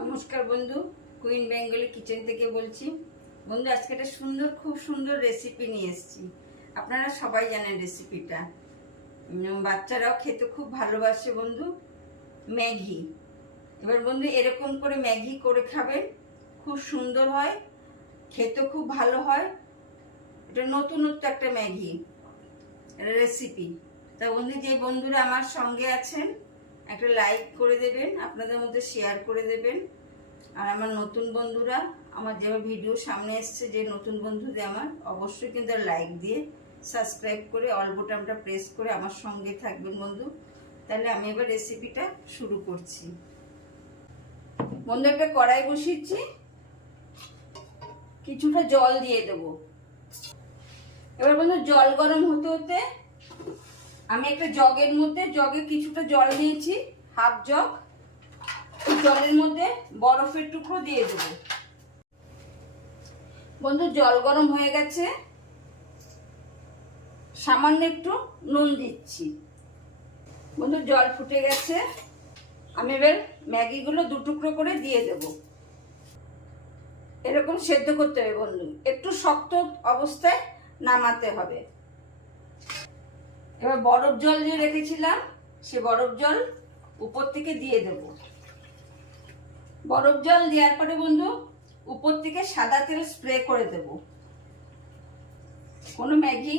নমস্কার বন্ধু, queen Bengali kitchen থেকে বলছি। বন্ধু, আজকে একটা খুব সুন্দর রেসিপি নিয়ে এসেছি। আপনারা সবাই জানেন রেসিপিটা, বাচ্চারাও খেতে খুব ভালোবাসে বন্ধু, ম্যাগি। এবার বন্ধু, এরকম করে ম্যাগি করে খাবেন, খুব সুন্দর হয়, খেতে খুব ভালো হয়। এটা নতুনত্ব একটা ম্যাগি রেসিপি। তা বন্ধু, যে বন্ধুরা আমার সঙ্গে আছেন একটা লাইক করে দেবেন, আপনাদের মধ্যে শেয়ার করে দেবেন। আর আমার নতুন বন্ধুরা, আমার যে ভিডিও সামনে এসছে, যে নতুন বন্ধুদের আমার অবশ্যই কিন্তু লাইক দিয়ে সাবস্ক্রাইব করে অল বোতামটা প্রেস করে আমার সঙ্গে থাকবেন বন্ধু। তাহলে আমি এবার রেসিপিটা শুরু করছি। বন্ধু, একটা কড়াই বসিয়েছি, কিছুটা জল দিয়ে দেবো। এবার বন্ধু, জল গরম হতে হতে আমি একটা জগে কিছুটা জল নিয়েছি, হাফ জগ। জলের মধ্যে বরফের টুকরো দিয়ে দেবো। বন্ধু, জল গরম হয়ে গেছে, সামান্য একটু নুন দিচ্ছি। বন্ধু, জল ফুটে গেছে, আমি এবার ম্যাগিগুলো দু টুকরো করে দিয়ে দেব। এরকম সেদ্ধ করতে হবে বন্ধু, একটু শক্ত অবস্থায় নামাতে হবে। এবার বরফ জল যে রেখেছিলাম, সে বরফ জল উপর থেকে দিয়ে দেব। বরফ জল দেওয়ার পরে বন্ধু, উপর থেকে সাদা তেল স্প্রে করে দেব। কোনো ম্যাগি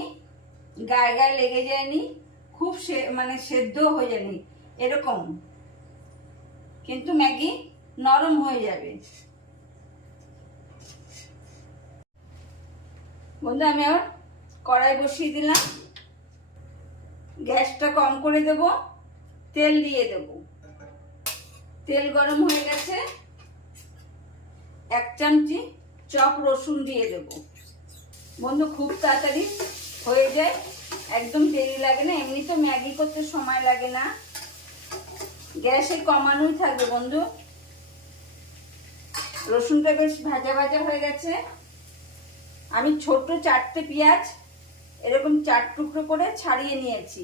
গায়ে গায়ে লেগে যায়নি, খুব সেদ্ধ হয়ে যায়নি এরকম, কিন্তু ম্যাগি নরম হয়ে যাবে। বন্ধু, আমি আবার কড়াই বসিয়ে দিলাম, গ্যাসটা কম করে দেব, তেল দিয়ে দেব। তেল গরম হয়ে গেছে, 1 চামচি চপ রসুন দিয়ে দেব। বন্ধু, খুব তাড়াতাড়ি হয়ে যায়, একদম দেরি লাগে না, এমনি তো ম্যাগি করতে সময় লাগে না। গ্যাসে কমানোই থাকবে বন্ধু। রসুনটা বেশ ভাজা ভাজা হয়ে গেছে। আমি ছোট 4টে পেঁয়াজ এরকম 4 টুকরো করে ছাড়িয়ে নিয়েছি।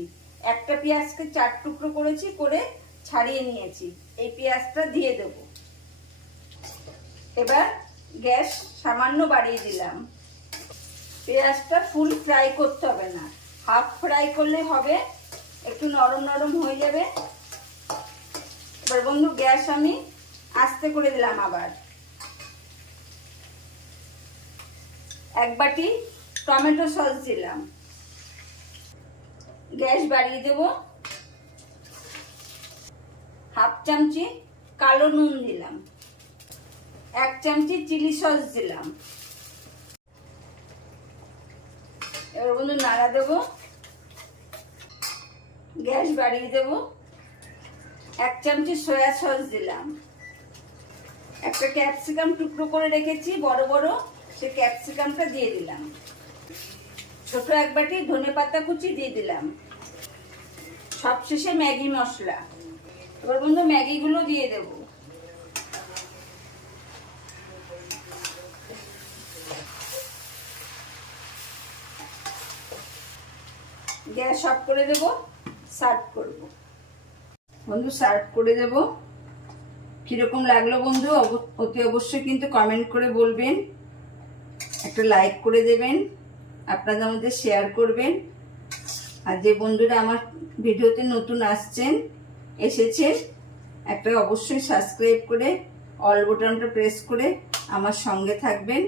একটা পেঁয়াজকে 4 টুকরো করেছি, করে ছাড়িয়ে নিয়েছি। এই পেঁয়াজটা দিয়ে দেব। এবার গ্যাস সামান্য বাড়িয়ে দিলাম। পেঁয়াজটা ফুল ফ্রাই করতে হবে না, হাফ ফ্রাই করলে হবে, একটু নরম নরম হয়ে যাবে। এবার বন্ধু, গ্যাস আমি আস্তে করে দিলাম। আবার 1 বাটি টমেটো সস দিলাম। গ্যাস বাড়িয়ে দেব। হাফ চামচি কালো নুন দিলাম। 1 চামচি চিলি সস দিলাম। এবার বন্ধু, নাড়া দেব। গ্যাস বাড়িয়ে দেব। 1 চামচি সয়া সস দিলাম। একটা ক্যাপসিকাম টুকরো করে রেখেছি বড় বড়, সে ক্যাপসিকামটা দিয়ে দিলাম। ছোট 1 বাটি ধনেপাতা কুচি দিয়ে দিলাম। সবশেষে ম্যাগি মশলা। এবার বন্ধু, ম্যাগিগুলো দিয়ে দেব। গ্যাস অফ করে দেব, সার্ভ করব। বন্ধু, সার্ভ করে দেব। কিরকম লাগলো বন্ধু অতি অবশ্যই কিন্তু কমেন্ট করে বলবেন, একটা লাইক করে দেবেন, আপনাদের মধ্যে শেয়ার করবেন। আর যে বন্ধুরা আমার ভিডিওতে নতুন এসেছে, একটা অবশ্যই সাবস্ক্রাইব করে অল বোতামটা প্রেস করে আমার সঙ্গে থাকবেন।